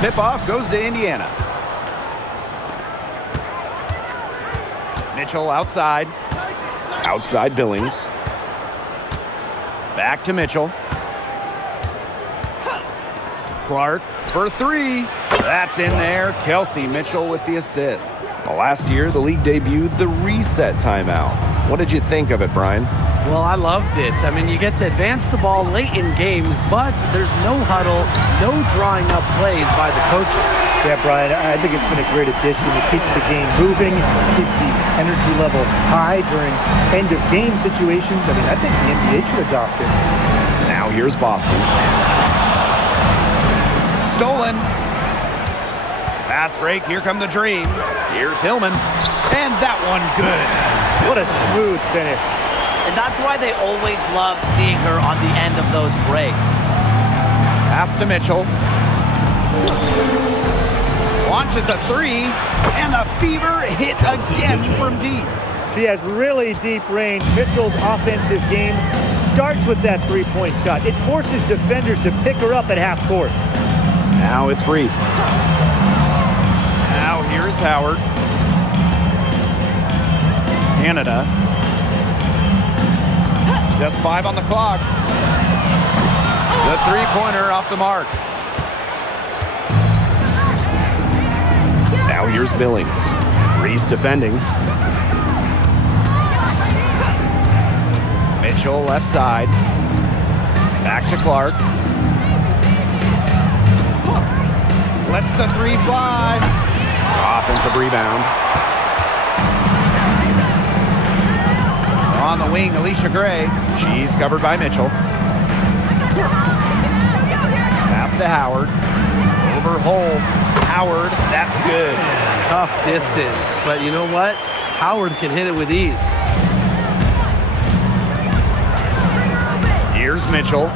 Tip-off goes to Indiana. Mitchell outside. Outside Billings. Back to Mitchell. Clark for three. That's in there. Kelsey Mitchell with the assist. Well, last year, the league debuted the reset timeout. What did you think of it, Brian? Well, I loved it. I mean, you get to advance the ball late in games, but there's no huddle, no drawing up plays by the coaches. Yeah, Brian, I think it's been a great addition. It keeps the game moving, keeps the energy level high during end-of-game situations. I mean, I think the NBA should adopt it. Now here's Boston. Stolen. Fast break. Here come the Dream. Here's Hillman. And that one good. What a smooth finish. And that's why they always love seeing her on the end of those breaks. Pass to Mitchell. Launches a three. And a fever hit again from deep. She has really deep range. Mitchell's offensive game starts with that three-point shot. It forces defenders to pick her up at half court. Now it's Reese. Now here's Howard. Canada. Just 5 on the clock. The three-pointer off the mark. Now here's Billings. Reese defending. Mitchell left side. Back to Clark. Lets the three fly. Offensive rebound. On the wing, Alicia Gray. She's covered by Mitchell. Pass to Howard. Over Hole. Howard, that's good. Tough distance, but you know what? Howard can hit it with ease. Here's Mitchell.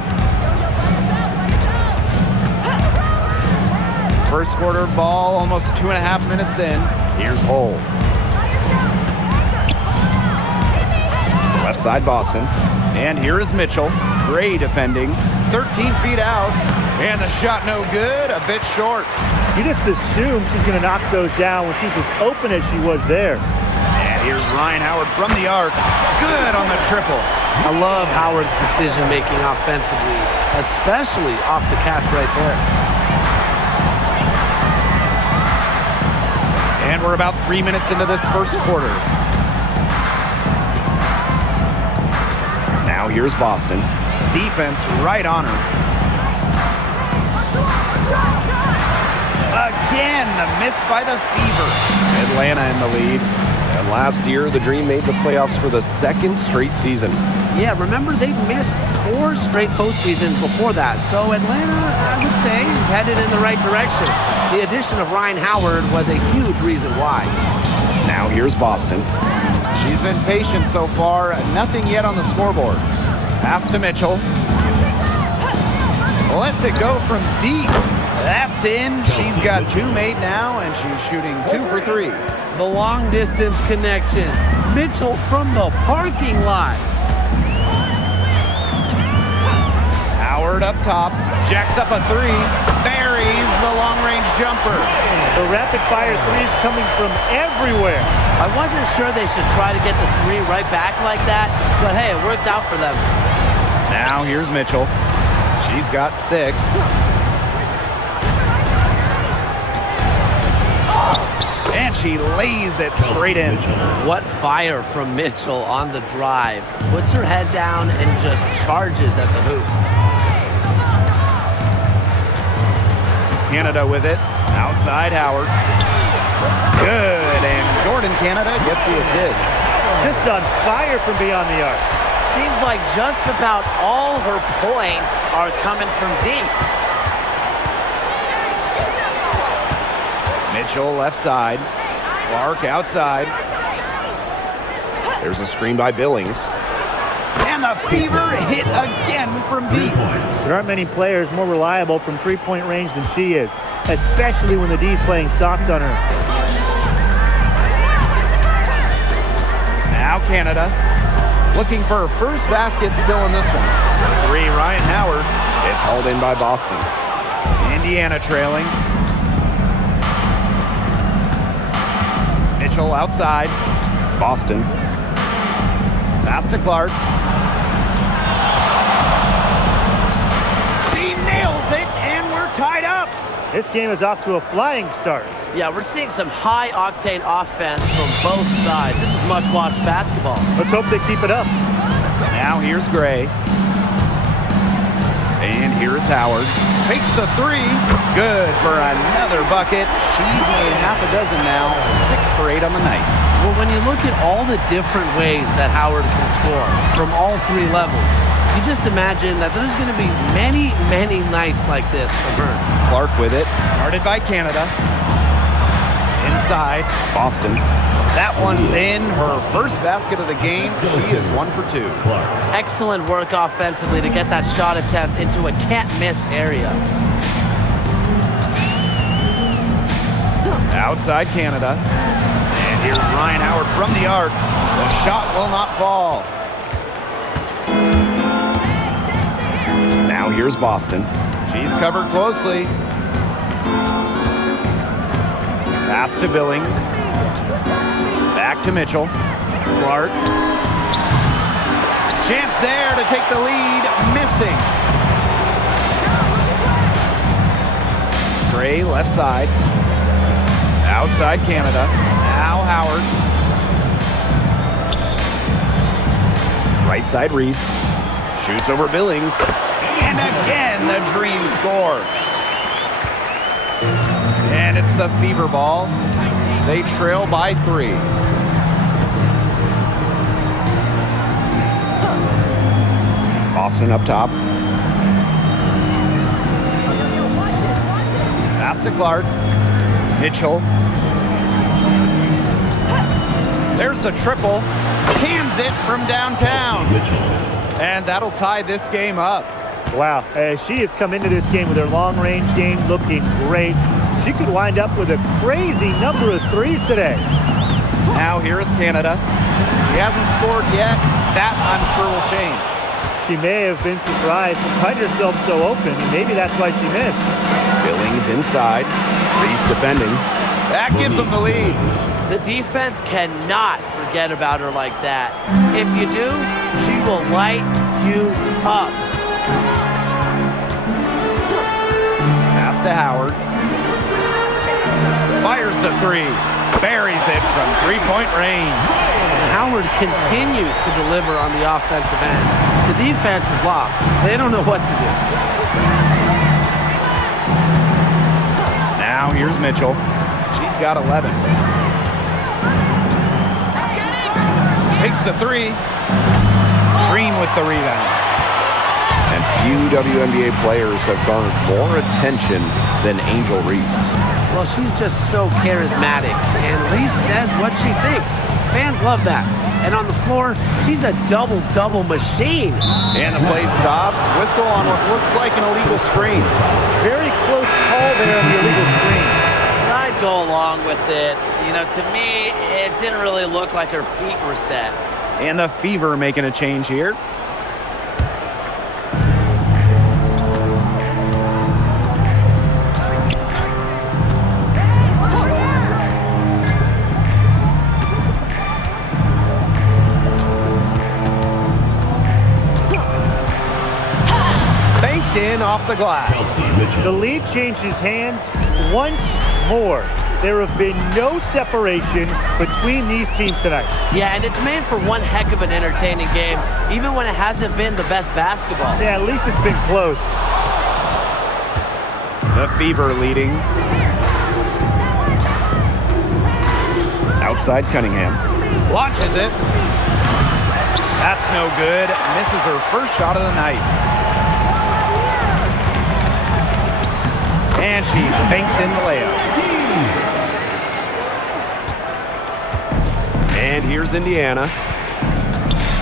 First quarter ball, almost 2.5 minutes in. Here's Hole. Left side Boston. And here is Mitchell. Gray defending. 13 feet out. And the shot no good. A bit short. You just assume she's going to knock those down when she's as open as she was there. And here's Ryan Howard from the arc. Good on the triple. I love Howard's decision-making offensively, especially off the catch right there. And we're about 3 minutes into this first quarter. Now here's Boston. Defense right on her. Again, the miss by the Fever. Atlanta in the lead. And last year, the Dream made the playoffs for the second straight season. Yeah, remember they missed 4 straight postseasons before that. So Atlanta, I would say, is headed in the right direction. The addition of Ryan Howard was a huge reason why. Now here's Boston. She's been patient so far. Nothing yet on the scoreboard. Pass to Mitchell. Lets it go from deep. That's in. She's got 2 made now, and she's shooting 2 for 3. The long distance connection. Mitchell from the parking lot. Howard up top. Jacks up a 3. Buries the long-range jumper. The rapid-fire threes coming from everywhere. I wasn't sure they should try to get the 3 right back like that, but hey, it worked out for them. Now here's Mitchell. She's got 6. And she lays it straight in. What fire from Mitchell on the drive. Puts her head down and just charges at the hoop. Canada with it. Outside Howard. Good. And Jordan Canada gets the assist. Just on fire from beyond the arc. Seems like just about all her points are coming from deep. Mitchell left side. Clark outside. There's a screen by Billings. And the Fever hit again from deep. There aren't many players more reliable from three-point range than she is, especially when the D's playing soft on her. Now Canada looking for her first basket still in this one. 3, Ryan Howard. It's hauled in by Boston. Indiana trailing. Mitchell outside. Boston. Pass to Clark. He nails it, and we're tied up. This game is off to a flying start. Yeah, we're seeing some high-octane offense from both sides. This is much-watched basketball. Let's hope they keep it up. Now here's Gray. And here's Howard. Takes the three. Good for another bucket. She's made half a dozen now. 6 for 8 on the night. Well, when you look at all the different ways that Howard can score from all three levels, you just imagine that there's going to be many, many nights like this for her. Clark with it. Guarded by Canada. Inside. Boston. That one's in. Her first basket of the game. She is 1 for 2. Excellent work offensively to get that shot attempt into a can't-miss area. Outside Canada. And here's Ryan Howard from the arc. The shot will not fall. Now here's Boston. She's covered closely. Pass to Billings. Back to Mitchell. Clark. Chance there to take the lead. Missing. Gray left side. Outside Canada. Now Howard. Right side Reese. Shoots over Billings. And again the dream score. And it's the Fever ball. They trail by 3. Boston up top. Pass to Clark. Mitchell. There's the triple. Cans it from downtown. And that'll tie this game up. Wow, she has come into this game with her long-range game looking great. She could wind up with a crazy number of threes today. Now here is Canada. She hasn't scored yet. That, I'm sure, will change. She may have been surprised to find herself so open, and maybe that's why she missed. Billings inside. Reese defending. That gives them the lead. The defense cannot forget about her like that. If you do, she will light you up. Pass to Howard. Fires the three. Buries it from three-point range. And Howard continues to deliver on the offensive end. The defense is lost. They don't know what to do. Now here's Mitchell. She's got 11. Takes the three. Green with the rebound. And few WNBA players have garnered more attention than Angel Reese. Well, she's just so charismatic, and Reese says what she thinks. Fans love that. And on the floor, she's a double-double machine. And the play stops. Whistle on what looks like an illegal screen. Very close call there on the illegal screen. I'd go along with it. You know, to me, it didn't really look like her feet were set. And the Fever making a change here. In off the glass. The lead changes hands once more. There have been no separation between these teams tonight. Yeah, and it's made for one heck of an entertaining game, even when it hasn't been the best basketball. Yeah, at least it's been close. The Fever leading. Outside Cunningham. Launches it. That's no good. Misses her first shot of the night. And she banks in the layup. And here's Indiana.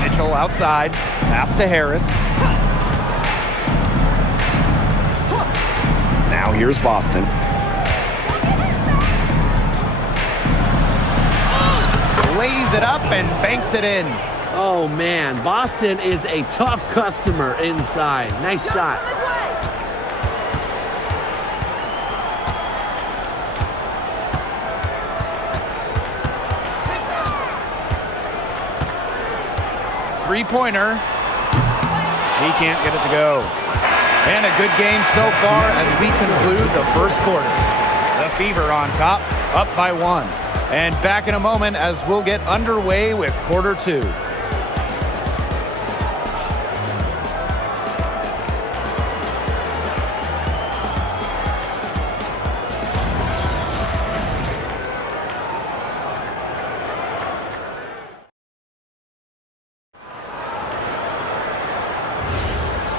Mitchell outside. Pass to Harris. Now here's Boston. Lays it up and banks it in. Oh, man. Boston is a tough customer inside. Nice shot. three-pointer. She can't get it to go. And a good game so far as we conclude the first quarter. The Fever on top, up by 1. And back in a moment as we'll get underway with quarter 2.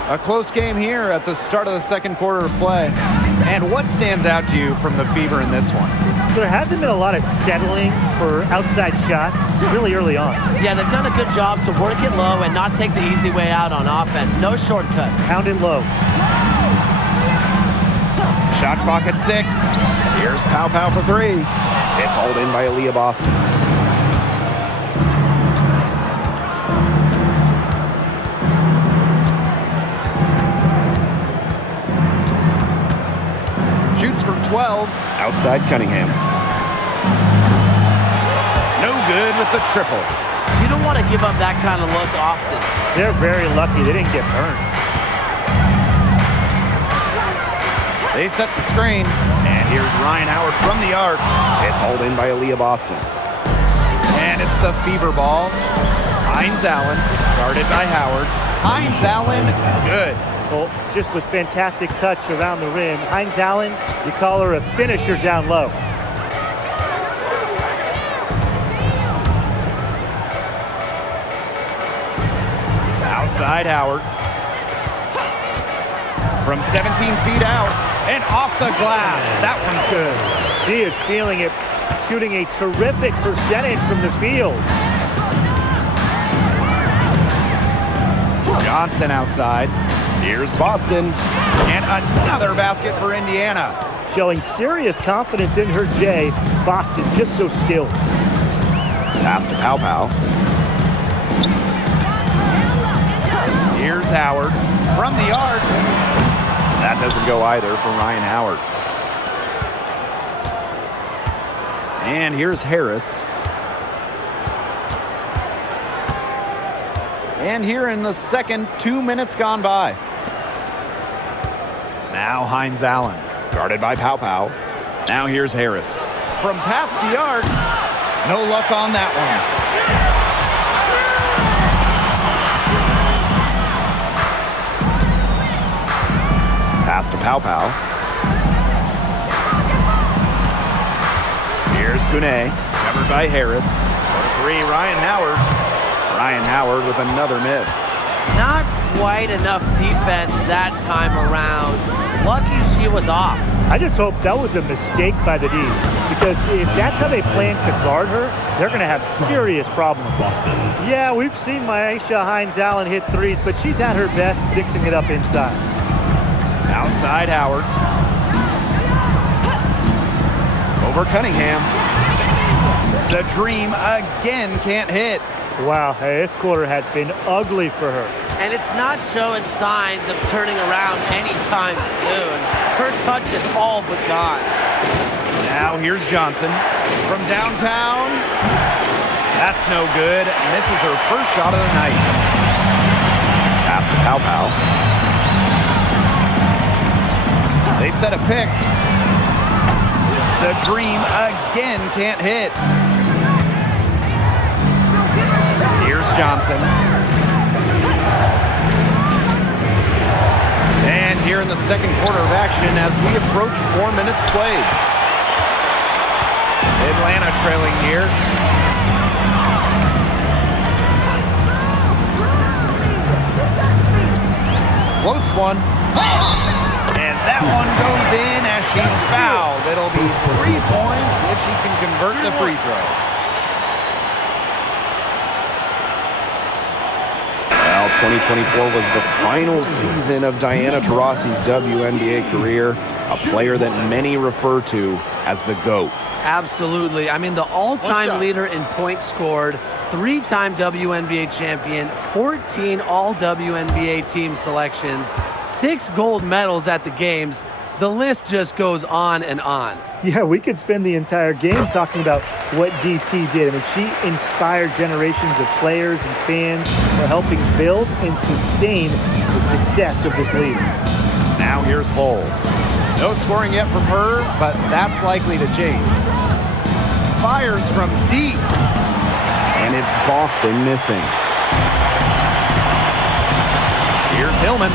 A close game here at the start of the second quarter of play. And what stands out to you from the Fever in this one? There hasn't been a lot of settling for outside shots really early on. Yeah, they've done a good job to work it low and not take the easy way out on offense. No shortcuts. Pound it low. Shot clock at 6. Here's Pow Pow for 3. It's hauled in by Aaliyah Boston. Shoots from 12. Outside Cunningham. No good with the triple. You don't want to give up that kind of look often. They're very lucky they didn't get burned. They set the screen. And here's Ryan Howard from the arc. It's hauled in by Aaliyah Boston. And it's the Fever ball. Hines Allen, guarded by Howard. Hines Allen, good. Well, just with fantastic touch around the rim. Hines Allen, you call her a finisher down low. Outside Howard. From 17 feet out and off the glass. That one's good. She is feeling it, shooting a terrific percentage from the field. Johnson outside. Here's Boston. And another basket for Indiana. Showing serious confidence in her J. Boston just so skilled. Pass to Pow Pow. Here's Howard from the arc. That doesn't go either from Ryan Howard. And here's Harris. And here in the second, 2 minutes gone by. Now Hines Allen, guarded by Pow Pow. Now here's Harris. From past the arc, no luck on that one. Pass to Pow Pow. Here's Kune, covered by Harris. For 3, Ryan Howard. Ryan Howard with another miss. Not quite enough defense that time around. Lucky she was off. I just hope that was a mistake by the D, because if that's how they plan to guard her, they're going to have serious problems. Yeah, we've seen Myisha Hines Allen hit threes, but she's at her best mixing it up inside. Outside Howard. Over Cunningham. The dream again can't hit. Wow, hey, this quarter has been ugly for her. And it's not showing signs of turning around anytime soon. Her touch is all but gone. Now here's Johnson from downtown. That's no good. Misses her first shot of the night. Pass to Pow Pow. They set a pick. The dream again can't hit. Here's Johnson. And here in the second quarter of action as we approach 4 minutes played. Atlanta trailing here. Floats one. And that one goes in as she's fouled. It'll be 3 points if she can convert the free throw. Well, 2024 was the final season of Diana Taurasi's WNBA career, a player that many refer to as the GOAT. Absolutely. I mean, the all-time leader in points scored, 3-time WNBA champion, 14 all-WNBA team selections, 6 gold medals at the games. The list just goes on and on. Yeah, we could spend the entire game talking about what DT did. I mean, she inspired generations of players and fans for helping build and sustain the success of this league. Now here's Hull. No scoring yet from her, but that's likely to change. Fires from deep. And it's Boston missing. Here's Hillman.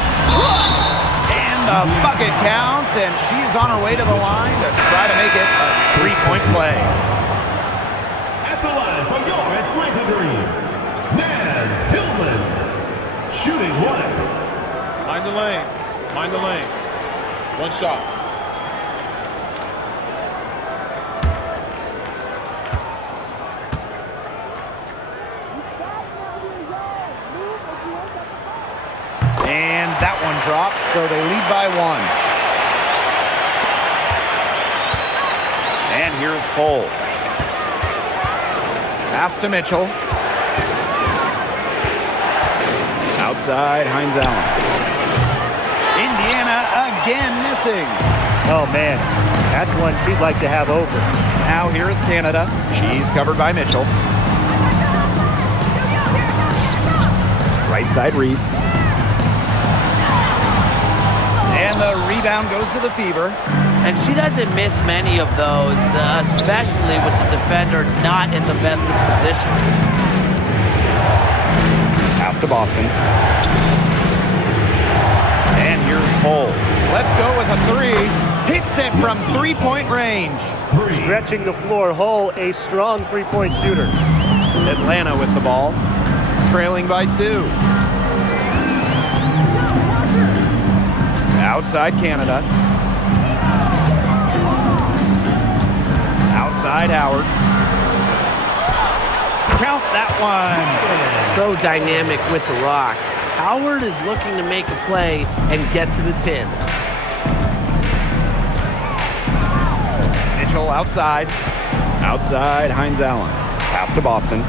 And the bucket counts, and she's on her way to the line to try to make it a three-point play. At the line from your Atlanta Dream, Naz Hillman, shooting one. Mind the lanes. Mind the lanes. One shot. And that one drops, so they lead by one. And here's Cole. Pass to Mitchell. Outside, Hines Allen. Indiana again missing. Oh, man, that's one she'd like to have over. Now here is Canada. She's covered by Mitchell. Right side, Reese. And the rebound goes to the Fever. And she doesn't miss many of those, especially with the defender not in the best of positions. Pass to Boston. And here's Cole. Let's go with a three. Hits it from three-point range. Stretching the floor, Hull, a strong three-point shooter. Atlanta with the ball. Trailing by two. Outside Canada. Outside Howard. Count that one. So dynamic with the rock. Howard is looking to make a play and get to the 10. Mitchell outside. Outside Hines Allen. Pass to Boston.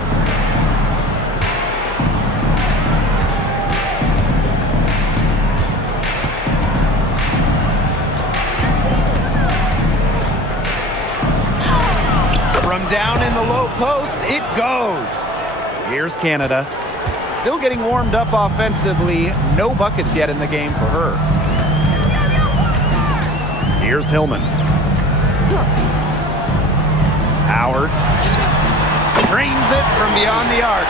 From down in the low post, it goes. Here's Canada. Still getting warmed up offensively. No buckets yet in the game for her. Here's Hillman. Howard. Drains it from beyond the arc.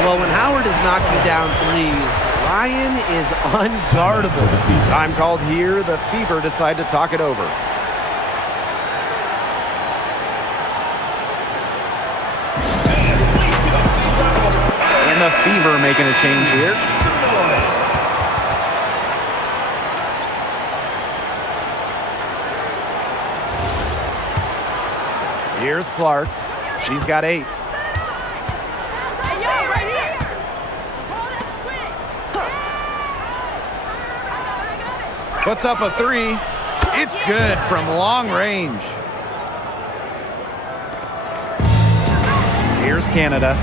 Well, when Howard is knocking down threes, Ryan is unguardable. Time called here. The Fever decide to talk it over. And the Fever making a change here. Here's Clark. She's got 8. Puts up a 3. It's good from long range. Here's Canada.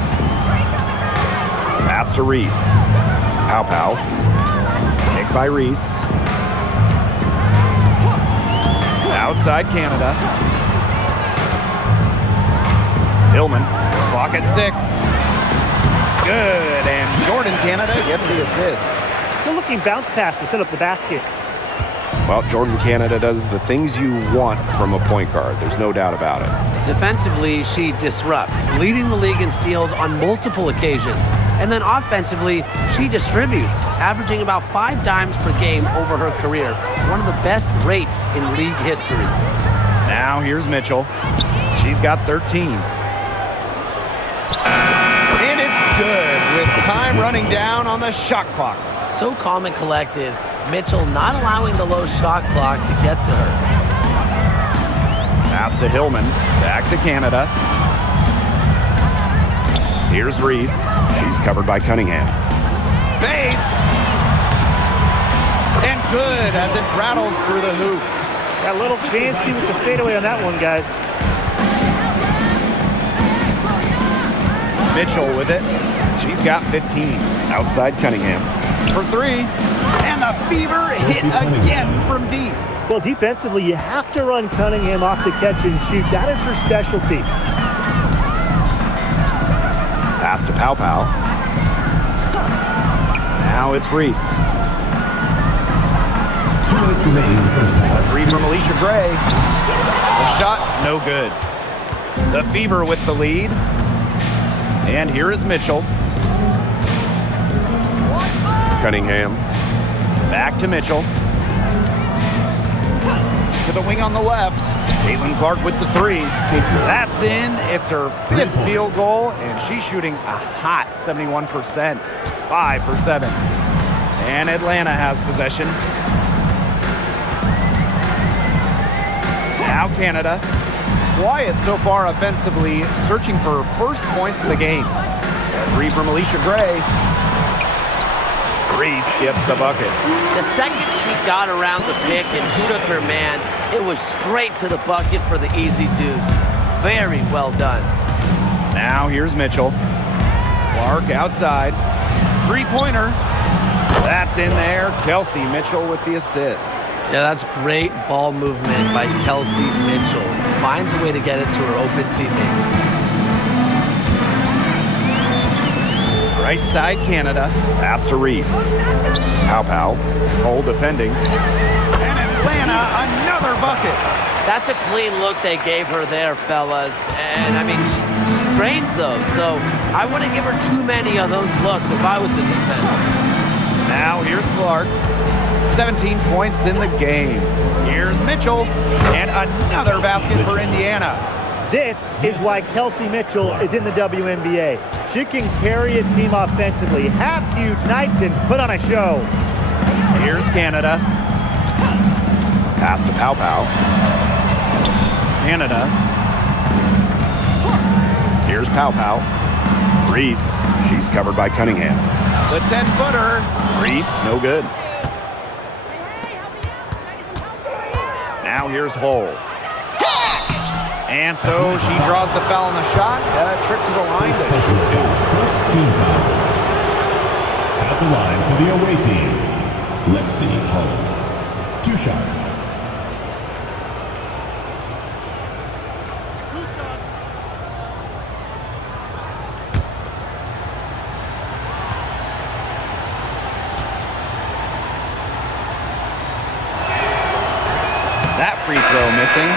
Pass to Reese. Pow. Pick by Reese. Outside Canada. Hillman. Clock at 6. Good. And Jordan Canada gets the assist. Good looking bounce pass to set up the basket. Well, Jordan Canada does the things you want from a point guard. There's no doubt about it. Defensively, she disrupts, leading the league in steals on multiple occasions. And then offensively, she distributes, averaging about 5 dimes per game over her career. One of the best rates in league history. Now here's Mitchell. She's got 13. And it's good with time running down on the shot clock. So calm and collected, Mitchell not allowing the low shot clock to get to her. Pass to Hillman. Back to Canada. Here's Reese. She's covered by Cunningham. Fades. And good as it rattles through the hoop. Got a little fancy with the fadeaway on that one, guys. Mitchell with it. She's got 15. Outside Cunningham. For 3. And the Fever hit again from deep. Well, defensively, you have to run Cunningham off the catch and shoot. That is her specialty. Pass to Pow Pow. Now it's Reese. 2 minutes remaining in the first half. Three from Alicia Gray. The shot, no good. The Fever with the lead. And here is Mitchell. Cunningham. Back to Mitchell. To the wing on the left. Caitlin Clark with the three. That's in. It's her 5th field goal, and she's shooting a hot 71%. 5 for 7. And Atlanta has possession. Now Canada. Wyatt so far offensively searching for first points of the game. A three from Alicia Gray. Reese gets the bucket. The second she got around the pick and shook her man, it was straight to the bucket for the easy deuce. Very well done. Now here's Mitchell. Clark outside. Three-pointer. That's in there. Kelsey Mitchell with the assist. Yeah, that's great ball movement by Kelsey Mitchell. Finds a way to get it to her open teammate. Right side Canada. Pass to Reese. Pow Pow. Hole defending. And Atlanta, another bucket. That's a clean look they gave her there, fellas. And I mean, she trains those, so I wouldn't give her too many of those looks if I was the defense. Now here's Clark. 17 points in the game. Here's Mitchell. And another basket for Indiana. This is why Kelsey Mitchell is in the WNBA. She can carry a team offensively, have huge nights, and put on a show. Here's Canada. Pass to Pow Pow. Canada. Here's Pow Pow. Reese. She's covered by Cunningham. The 10-footer. Reese, no good. Now here's Hull. And so she draws the foul on the shot. Trip to the line to shoot two. First team foul. At the line for the away team, Lexi Hull. 2 shots. That free throw missing.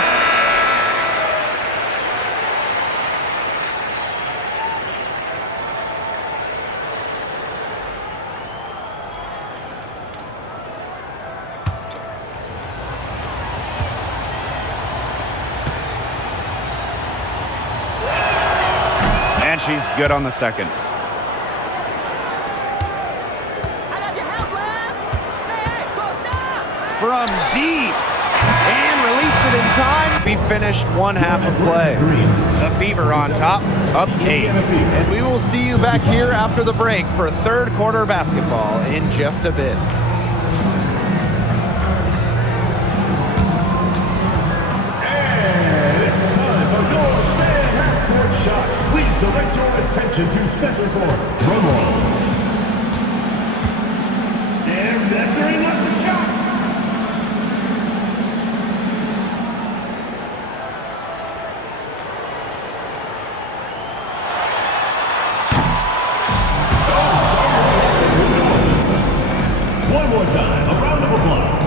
And she's good on the second. From deep. And released it in time. We finished one half of play. The Fever on top, up 8. And we will see you back here after the break for third quarter basketball in just a bit. And it's time for your fan half-court shot. Please direct your attention to center court. Drum roll. And that's very much the shot. One more time, a round of applause.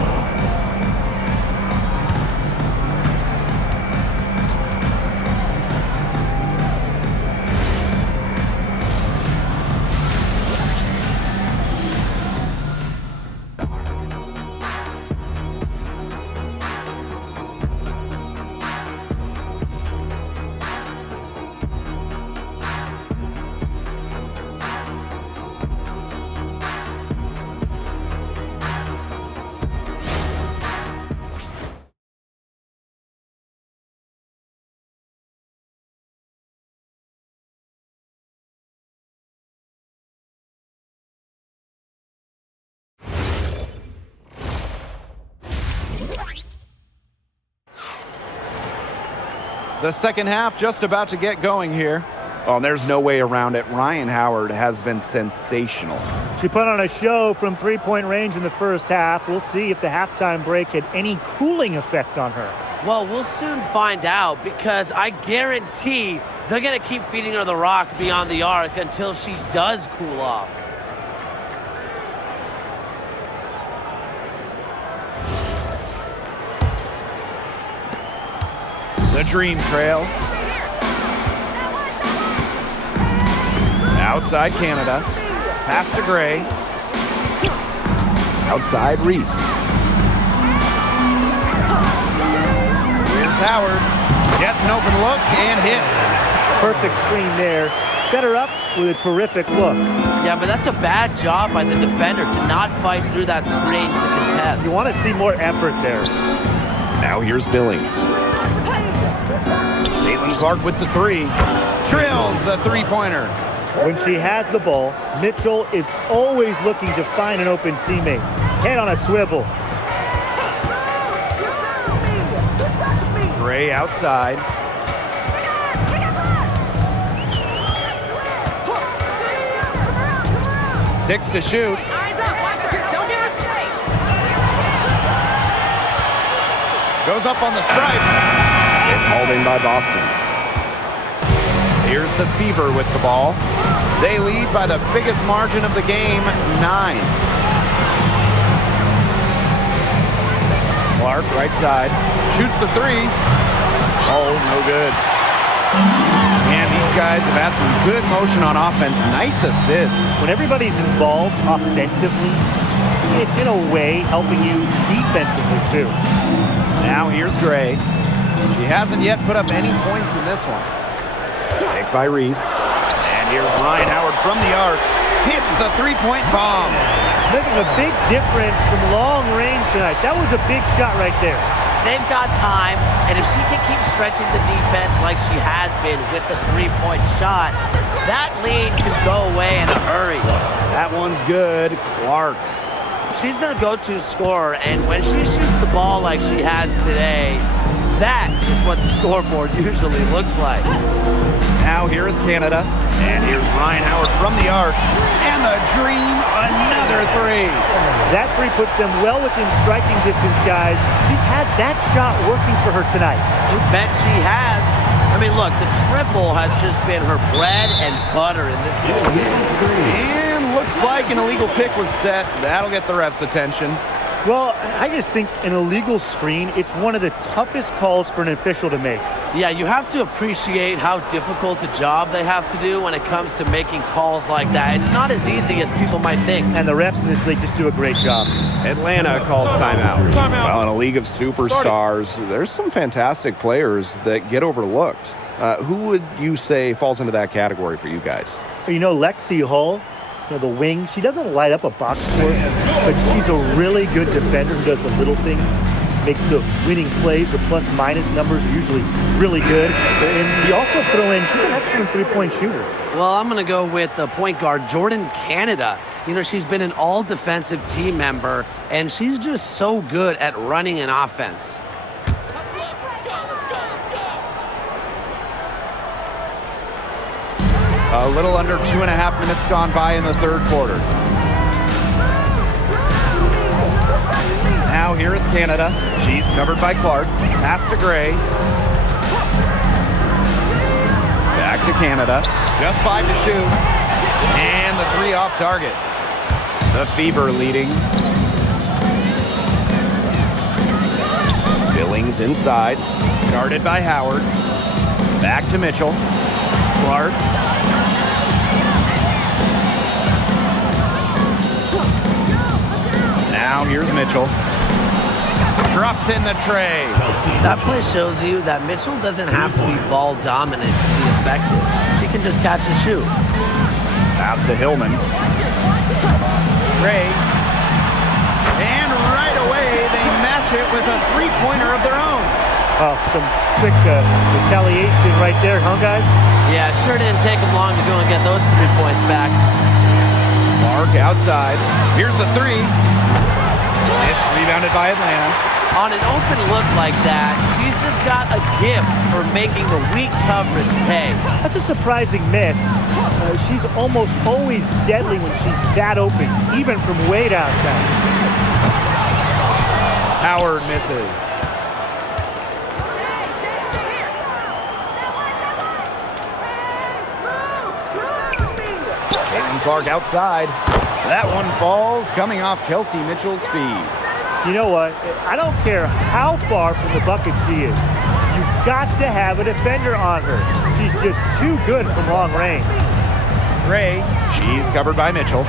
The second half just about to get going here. Oh, and there's no way around it. Ryan Howard has been sensational. She put on a show from three-point range in the first half. We'll see if the halftime break had any cooling effect on her. Well, we'll soon find out because I guarantee they're going to keep feeding her the rock beyond the arc until she does cool off. The dream trail. Outside Canada. Pass to Gray. Outside Reese. Here's Howard. Gets an open look and hits. Perfect screen there. Set her up with a terrific look. Yeah, but that's a bad job by the defender to not fight through that screen to contest. You want to see more effort there. Now here's Billings. Caitlin Clark with the three. Drills the three-pointer. When she has the ball, Mitchell is always looking to find an open teammate. Head on a swivel. Gray outside. Six to shoot. Goes up on the stripe. It's hauled in by Boston. Here's the Fever with the ball. They lead by the biggest margin of the game, 9. Clark, right side, shoots the three. Oh, no good. And these guys have had some good motion on offense. Nice assists. When everybody's involved offensively, it's in a way helping you defensively too. Now here's Gray. She hasn't yet put up any points in this one. Picked by Reese. And here's Ryan Howard from the arc. Hits the three-point bomb. Making a big difference from long range tonight. That was a big shot right there. They've got time, and if she can keep stretching the defense like she has been with the three-point shot, that lead could go away in a hurry. That one's good. Clark. She's their go-to scorer, and when she shoots the ball like she has today, that is what the scoreboard usually looks like. Now here is Canada. And here's Ryan Howard from the arc. And the dream, another three. That three puts them well within striking distance, guys. She's had that shot working for her tonight. You bet she has. I mean, look, the triple has just been her bread and butter in this game. And looks like an illegal pick was set. That'll get the ref's attention. Well, I just think an illegal screen, it's one of the toughest calls for an official to make. Yeah, you have to appreciate how difficult a job they have to do when it comes to making calls like that. It's not as easy as people might think. And the refs in this league just do a great job. Atlanta calls timeout. Timeout. Well, in a league of superstars, there's some fantastic players that get overlooked. Who would you say falls into that category for you guys? You know, Lexi Hull, the wing, she doesn't light up a box score, but she's a really good defender who does the little things, makes the winning plays. Her plus-minus numbers are usually really good. And you also throw in, she's an excellent three-point shooter. Well, I'm going to go with the point guard, Jordan Canada. You know, she's been an all-defensive team member, and she's just so good at running an offense. A little under 2.5 minutes gone by in the third quarter. Now here is Canada. She's covered by Clark. Pass to Gray. Back to Canada. Just 5 to shoot. And the three off target. The Fever leading. Billings inside. Guarded by Howard. Back to Mitchell. Clark. Now here's Mitchell. Drops in the tray. That play shows you that Mitchell doesn't have to be ball dominant to be effective. She can just catch and shoot. Pass to Hillman. Gray. And right away, they match it with a three-pointer of their own. Oh, some quick retaliation right there, huh, guys? Yeah, sure didn't take them long to go and get those 3 points back. Clark outside. Here's the three. It's rebounded by Atlanta. On an open look like that, she's just got a gift for making the weak coverage pay. That's a surprising miss. She's almost always deadly when she's that open, even from way downtown. Howard misses. Caitlin Clark outside. That one falls, coming off Kelsey Mitchell's feet. You know what? I don't care how far from the bucket she is. You've got to have a defender on her. She's just too good from long range. Gray, she's covered by Mitchell.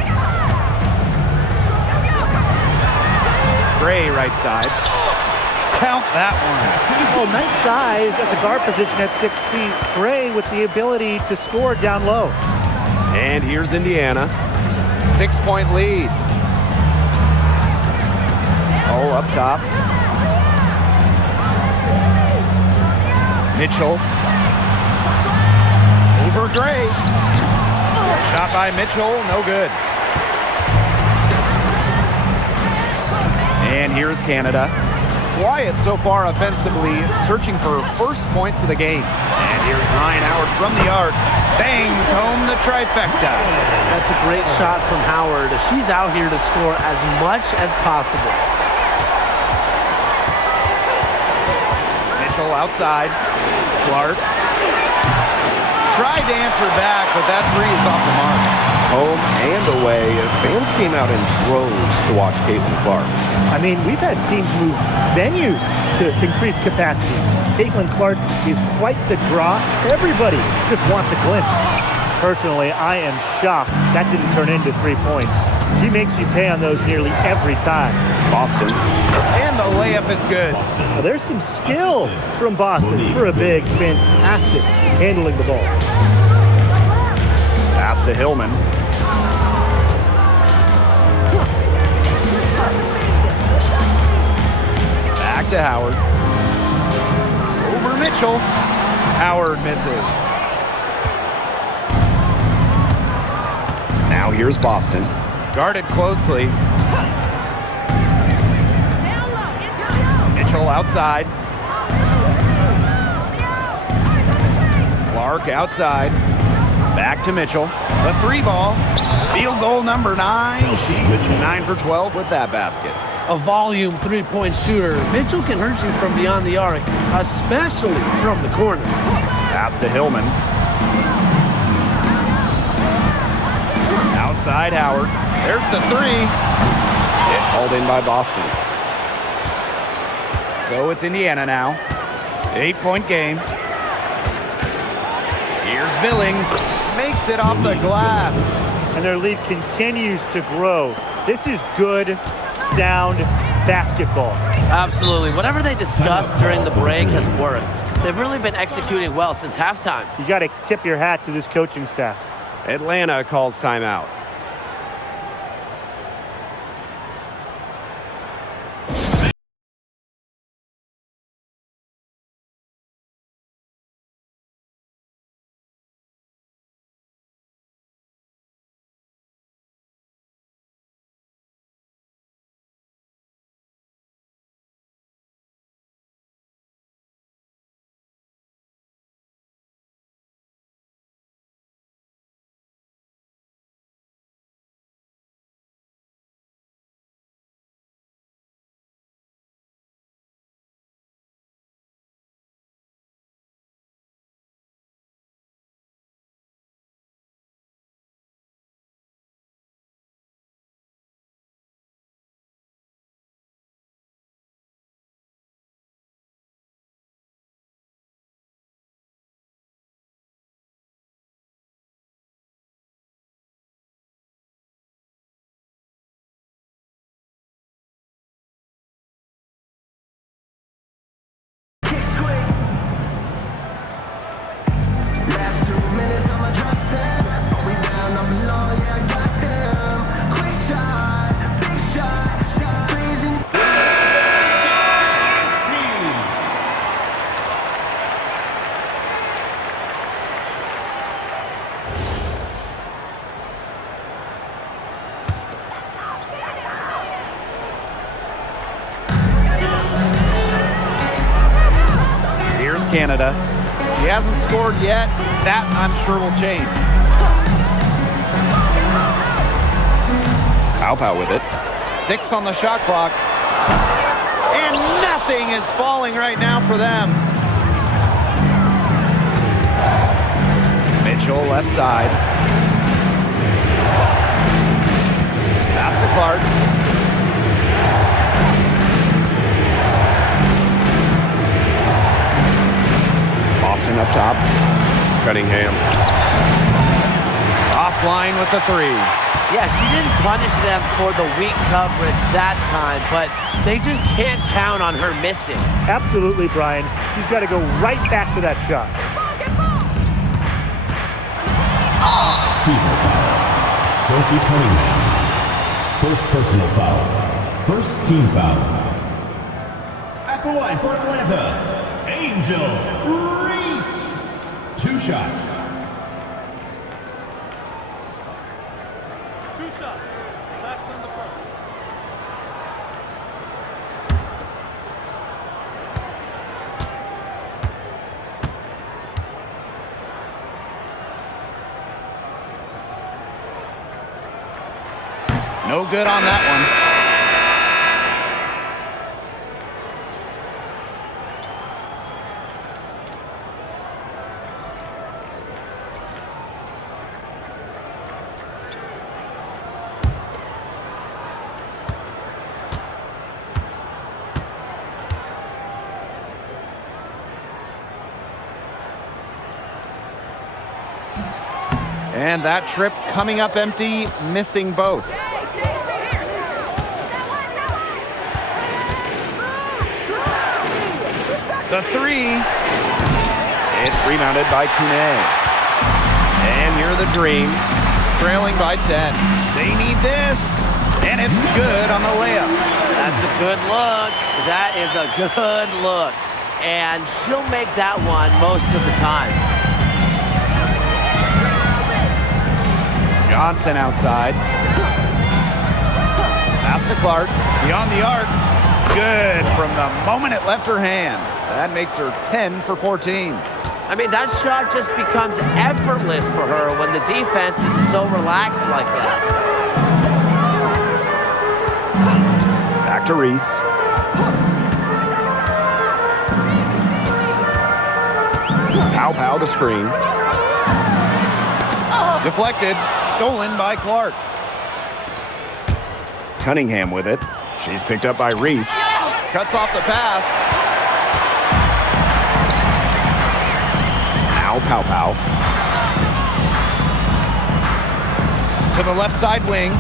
Gray right side. Count that one. Oh, nice size at the guard position at 6 feet. Gray with the ability to score down low. And here's Indiana. 6-point lead. Oh, up top. Mitchell. Over Gray. Shot by Mitchell, no good. And here's Canada. Quiet so far offensively, searching for first points of the game. And here's Ryan Howard from the arc. Bangs home the trifecta. That's a great shot from Howard. She's out here to score as much as possible. Mitchell outside. Clark. Tried to answer back, but that three is off the mark. Home and away, fans came out in droves to watch Caitlin Clark. I mean, we've had teams move venues to increase capacity. Caitlin Clark is quite the draw. Everybody just wants a glimpse. Personally, I am shocked that didn't turn into 3 points. She makes you pay on those nearly every time. Boston. And the layup is good. Now, there's some skill from Boston for a big, fantastic handling the ball. Pass to Hillman. Back to Howard. Over Mitchell. Howard misses. Now here's Boston. Guarded closely. Mitchell outside. Clark outside. Back to Mitchell. The three ball. Field goal number 9. She's 9 for 12 with that basket. A volume three-point shooter. Mitchell can hurt you from beyond the arc, especially from the corner. Pass to Hillman. Outside Howard. There's the three. It's hauled in by Boston. So it's Indiana now. 8-point game. Here's Billings. Makes it off the glass. And their lead continues to grow. This is good, sound basketball. Absolutely. Whatever they discussed during the break has worked. They've really been executing well since halftime. You got to tip your hat to this coaching staff. Atlanta calls timeout. Canada. She hasn't scored yet. That, I'm sure, will change. Pow with it. 6 on the shot clock. And nothing is falling right now for them. Mitchell left side. Pass to Clark. Boston up top. Cunningham. Offline with the 3. Yeah, she didn't punish them for the weak coverage that time, but they just can't count on her missing. Absolutely, Brian. She's got to go right back to that shot. Fever foul. Sophie Cunningham. First personal foul. First team foul. At the line for Atlanta, Angel Reese. 2 shots. 2 shots. Backs on the first. No good on that one. And that trip coming up empty, missing both. The 3. It's rebounded by Kune. And here are the Dream, trailing by 10. They need this, and it's good on the layup. That's a good look. That is a good look. And she'll make that one most of the time. Johnson outside. Pass to Clark, beyond the arc. Good from the moment it left her hand. That makes her 10 for 14. I mean, that shot just becomes effortless for her when the defense is so relaxed like that. Back to Reese. Pow the screen. Deflected, stolen by Clark. Cunningham with it. She's picked up by Reese. Cuts off the pass. Now Pow. To the left side wing.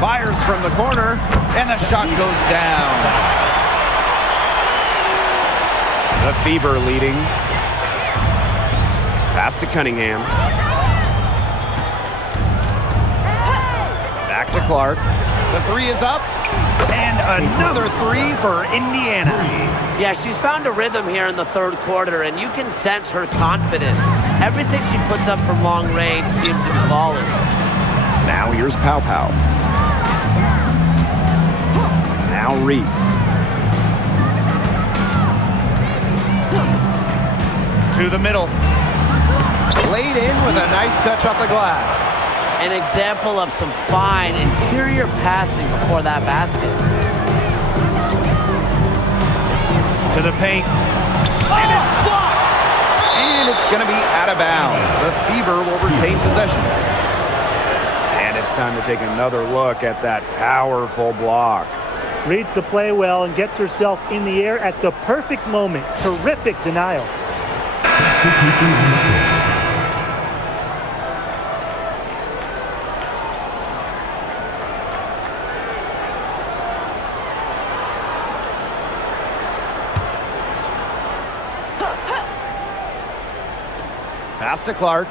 Fires from the corner, and the shot goes down. The Fever leading. Pass to Cunningham. Back to Clark. The 3 is up. And another 3 for Indiana. Yeah, she's found a rhythm here in the third quarter, and you can sense her confidence. Everything she puts up from long range seems to be falling. Now here's Pow. Now Reese. To the middle. Laid in with a nice touch off the glass. An example of some fine interior passing before that basket. To the paint. And it's blocked. And it's going to be out of bounds. The Fever will retain possession. And it's time to take another look at that powerful block. Reads the play well and gets herself in the air at the perfect moment. Terrific denial. Pass to Clark.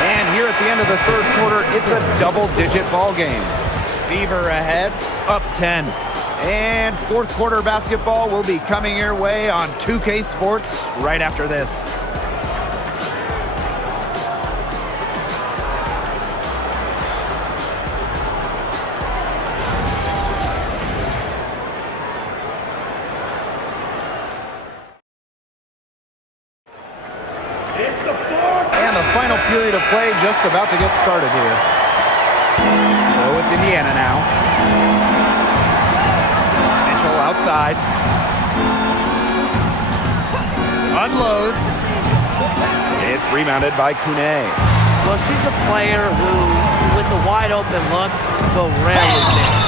And here at the end of the third quarter, it's a double-digit ball game. Fever ahead, up 10. And fourth quarter basketball will be coming your way on 2K Sports right after this. And the final period of play just about to get started here. So it's Indiana now. Mitchell outside. Unloads. It's rebounded by Kune. Well, she's a player who, with a wide open look, will rarely miss.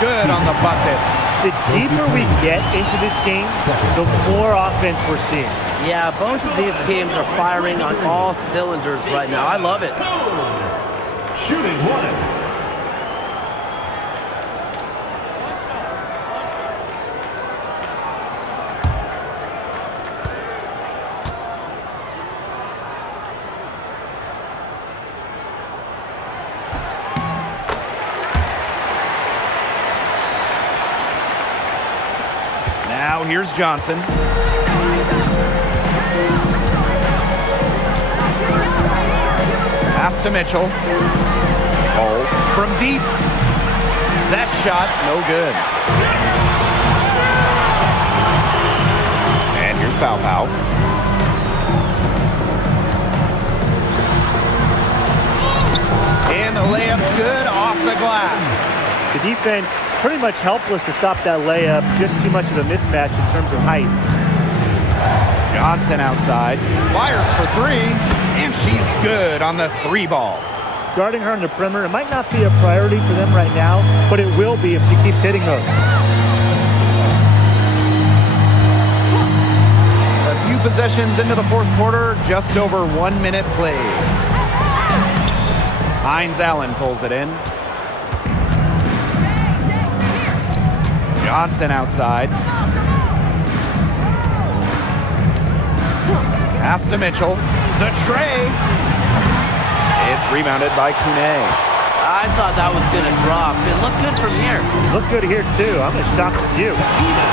Good on the bucket. The deeper we get into this game, the more offense we're seeing. Yeah, both of these teams are firing on all cylinders right now. I love it. Shooting one. Now here's Johnson. Pass to Mitchell. Oh, from deep. That shot, no good. And here's Pow Pow. And the layup's good off the glass. The defense pretty much helpless to stop that layup. Just too much of a mismatch in terms of height. Johnson outside. Fires for three. And she's good on the three ball. Guarding her on the perimeter, it might not be a priority for them right now, but it will be if she keeps hitting those. A few possessions into the fourth quarter, just over 1 minute played. Hines Allen pulls it in. Johnson outside. Pass to Mitchell. The tray. It's rebounded by Kune. I thought that was going to drop. It looked good from here. Look good here, too. I'm as shocked as you.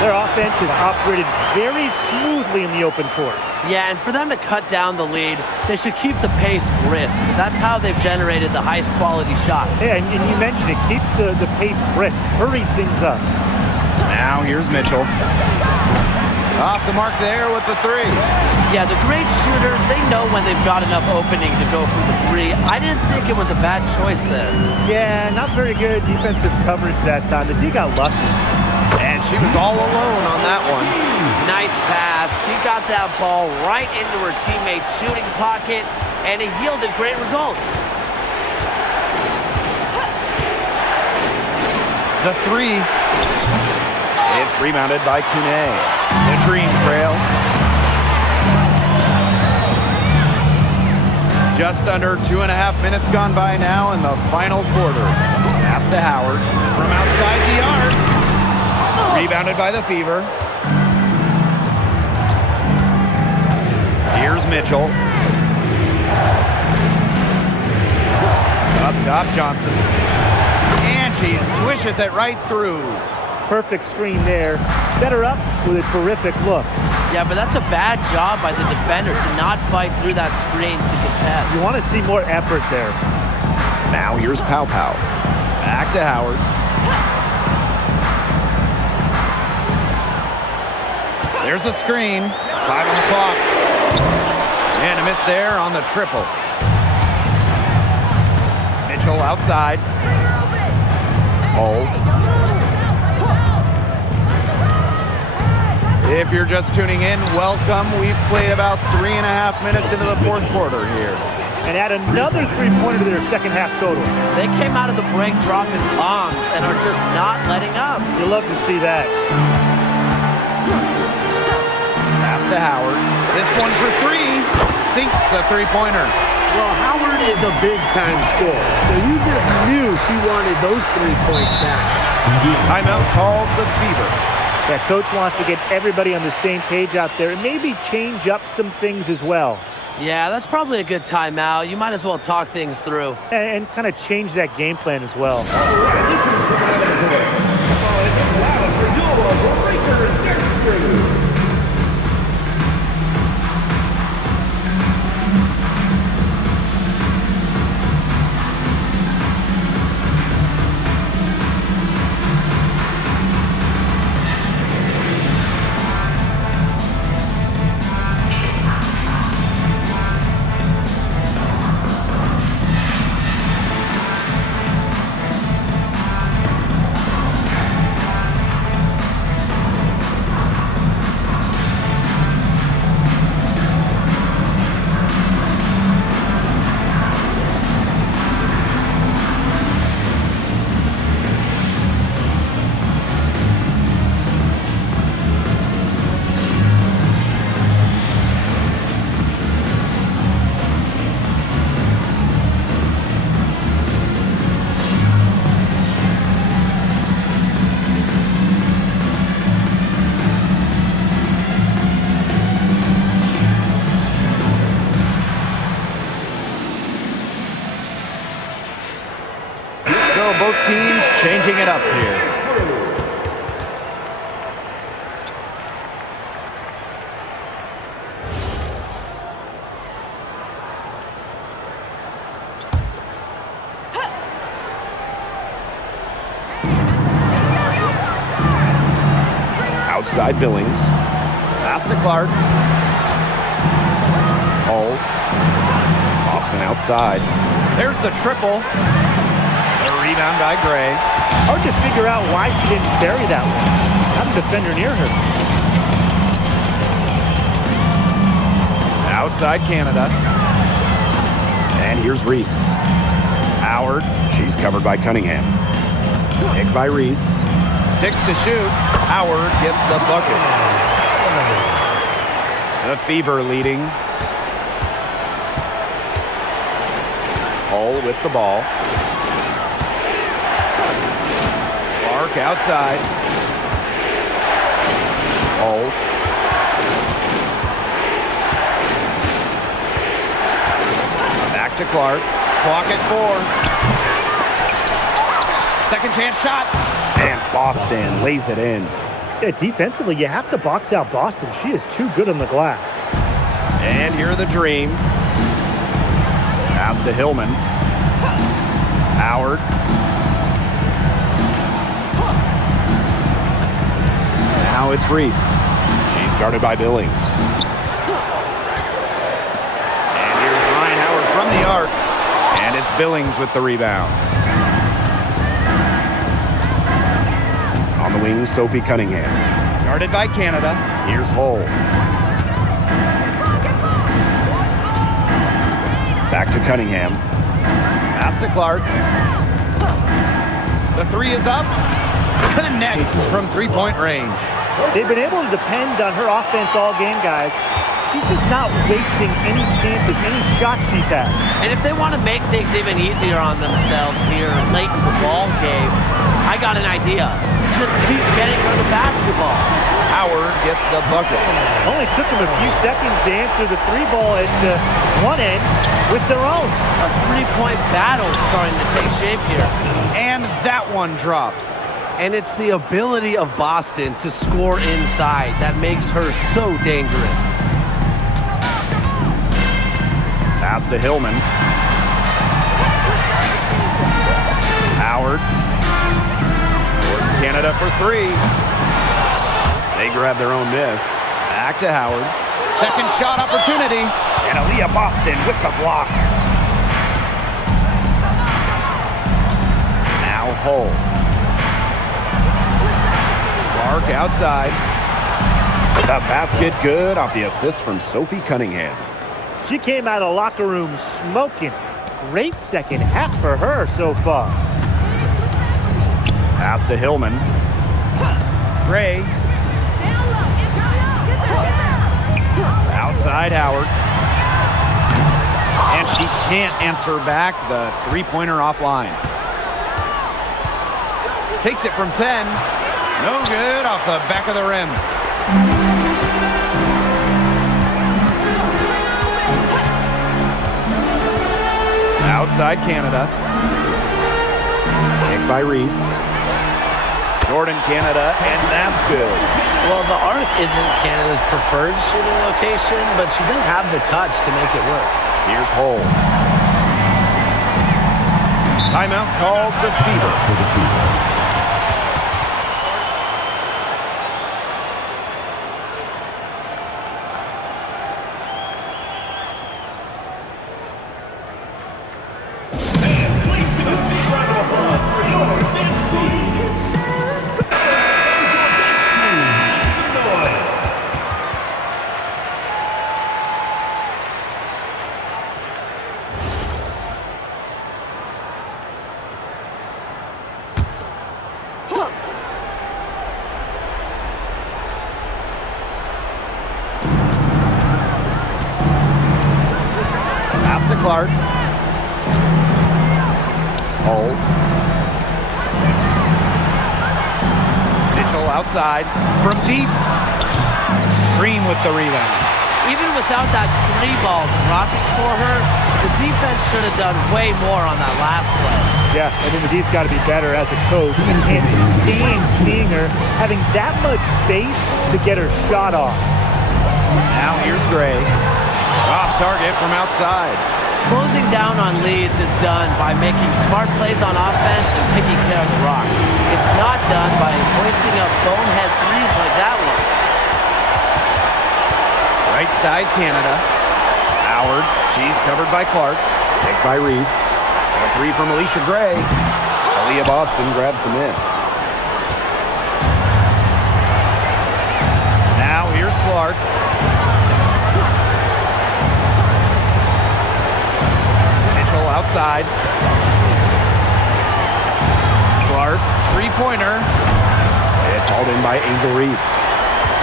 Their offense has operated very smoothly in the open court. Yeah, and for them to cut down the lead, they should keep the pace brisk. That's how they've generated the highest quality shots. Yeah, and you mentioned it. Keep the pace brisk. Hurry things up. Now here's Mitchell. Off the mark there with the three. Yeah, the great shooters, they know when they've got enough opening to go for the three. I didn't think it was a bad choice there. Yeah, not very good defensive coverage that time. The D got lucky. And she was all alone on that one. Nice pass. She got that ball right into her teammate's shooting pocket, and it yielded great results. The three. It's rebounded by Kune. The Dream Trail. Just under 2.5 minutes gone by now in the final quarter. Pass to Howard from outside the arc. Rebounded by the Fever. Here's Mitchell. Up top, Johnson. And she swishes it right through. Perfect screen there. Set her up with a terrific look. Yeah, but that's a bad job by the defender to not fight through that screen to contest. You want to see more effort there. Now here's Pow Pow. Back to Howard. There's a screen. 5 on the clock. And a miss there on the triple. Mitchell outside. Hold. If you're just tuning in, welcome. We've played about 3.5 minutes into the fourth quarter here. And add another three-pointer to their second half total. They came out of the break dropping bombs and are just not letting up. You love to see that. Pass to Howard. This one for three. Sinks the three-pointer. Well, Howard is a big-time scorer, so you just knew she wanted those 3 points back. Timeout called the Fever. Yeah, coach wants to get everybody on the same page out there and maybe change up some things as well. Yeah, that's probably a good timeout. You might as well talk things through. And kind of change that game plan as well. both teams changing it up here. Outside Billings. Pass to Clark. Hull. Boston outside. There's the triple. The rebound by Gray. Hard to figure out why she didn't bury that one. Not a defender near her. Outside Canada. And here's Reese. Howard. She's covered by Cunningham. Pick by Reese. 6 to shoot. Howard gets the bucket. The Fever leading. Hull with the ball. Clark outside. Hull. Back to Clark. Clock at 4. Second chance shot. And Boston lays it in. Yeah, defensively, you have to box out Boston. She is too good on the glass. And here are the Dream. Pass to Hillman. Howard. Now it's Reese. She's guarded by Billings. And here's Ryan Howard from the arc. And it's Billings with the rebound. On the wing, Sophie Cunningham. Guarded by Canada. Here's Hull. Back to Cunningham. Pass to Clark. The three is up. Connects from three-point range. They've been able to depend on her offense all game, guys. She's just not wasting any chances, any shots she's had. And if they want to make things even easier on themselves here late in the ball game, I got an idea. Just keep getting her the basketball. Howard gets the bucket. Only took them a few seconds to answer the three ball at one end with their own. A three-point battle starting to take shape here. And that one drops. And it's the ability of Boston to score inside that makes her so dangerous. Pass to Hillman. Howard. Canada for three. They grab their own miss. Back to Howard. Second shot opportunity. And Aaliyah Boston with the block. Now Hull. Clark outside. The basket good off the assist from Sophie Cunningham. She came out of the locker room smoking. Great second half for her so far. Pass to Hillman. Gray. Outside Howard. And she can't answer back the three-pointer offline. Takes it from 10. No good off the back of the rim. Outside Canada. Pick by Reese. Jordan Canada, and that's good. Well, the arc isn't Canada's preferred shooting location, but she does have the touch to make it work. Here's Hull. Timeout called the Fever. For the Fever. Clark. Hull. Mitchell outside from deep. Green with the rebound. Even without that three ball dropping for her, The defense should have done way more on that last play. Yeah, I mean, the D's got to be better as a coach. I can't stand seeing her having that much space to get her shot off. Now here's Gray. Off target from outside. Closing down on leads is done by making smart plays on offense and taking care of the rock. It's not done by hoisting up bonehead threes like that one. Right side, Canada. Howard, she's covered by Clark. Take by Reese. A three from Alicia Gray. Aaliyah Boston grabs the miss. Now here's Clark. Mitchell outside. Clark, three-pointer. It's hauled in by Angel Reese.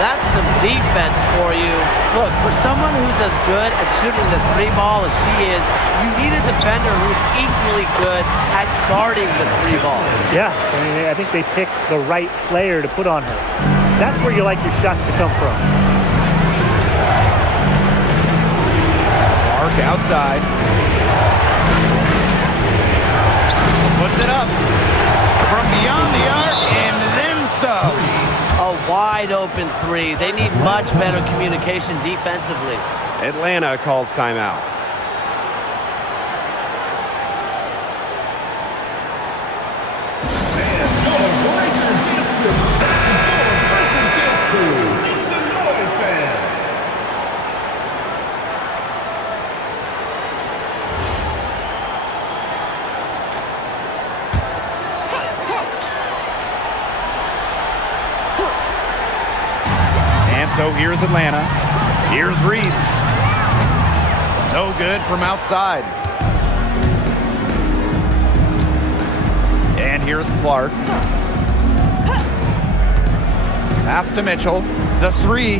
That's some defense for you. Look, for someone who's as good at shooting the three ball as she is, you need a defender who's equally good at guarding the three ball. Yeah, I mean, I think they picked the right player to put on her. That's where you like your shots to come from. Clark outside. Puts it up. From beyond the arc, and then so. A wide open three. They need much better communication defensively. Atlanta calls timeout. So here's Atlanta. Here's Reese. No good from outside. And here's Clark. Pass to Mitchell. The three.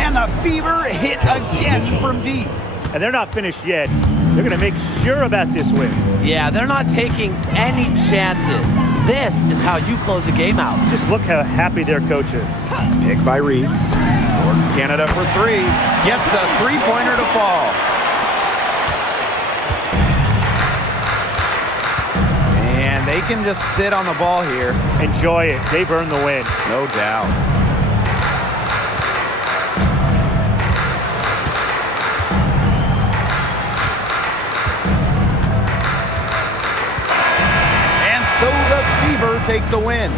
And the Fever hit again from deep. And they're not finished yet. They're going to make sure about this win. Yeah, they're not taking any chances. This is how you close a game out. Just look how happy their coach is. Pick by Reese. Canada for three. Gets a three-pointer to fall. And they can just sit on the ball here. Enjoy it. They've earned the win. No doubt. So the Fever take the win.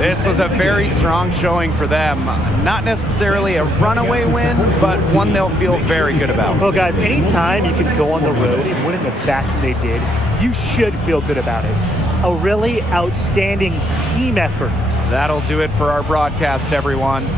This was a very strong showing for them. Not necessarily a runaway win, but one they'll feel very good about. Well, guys, anytime you can go on the road and win in the fashion they did, you should feel good about it. A really outstanding team effort. That'll do it for our broadcast, everyone.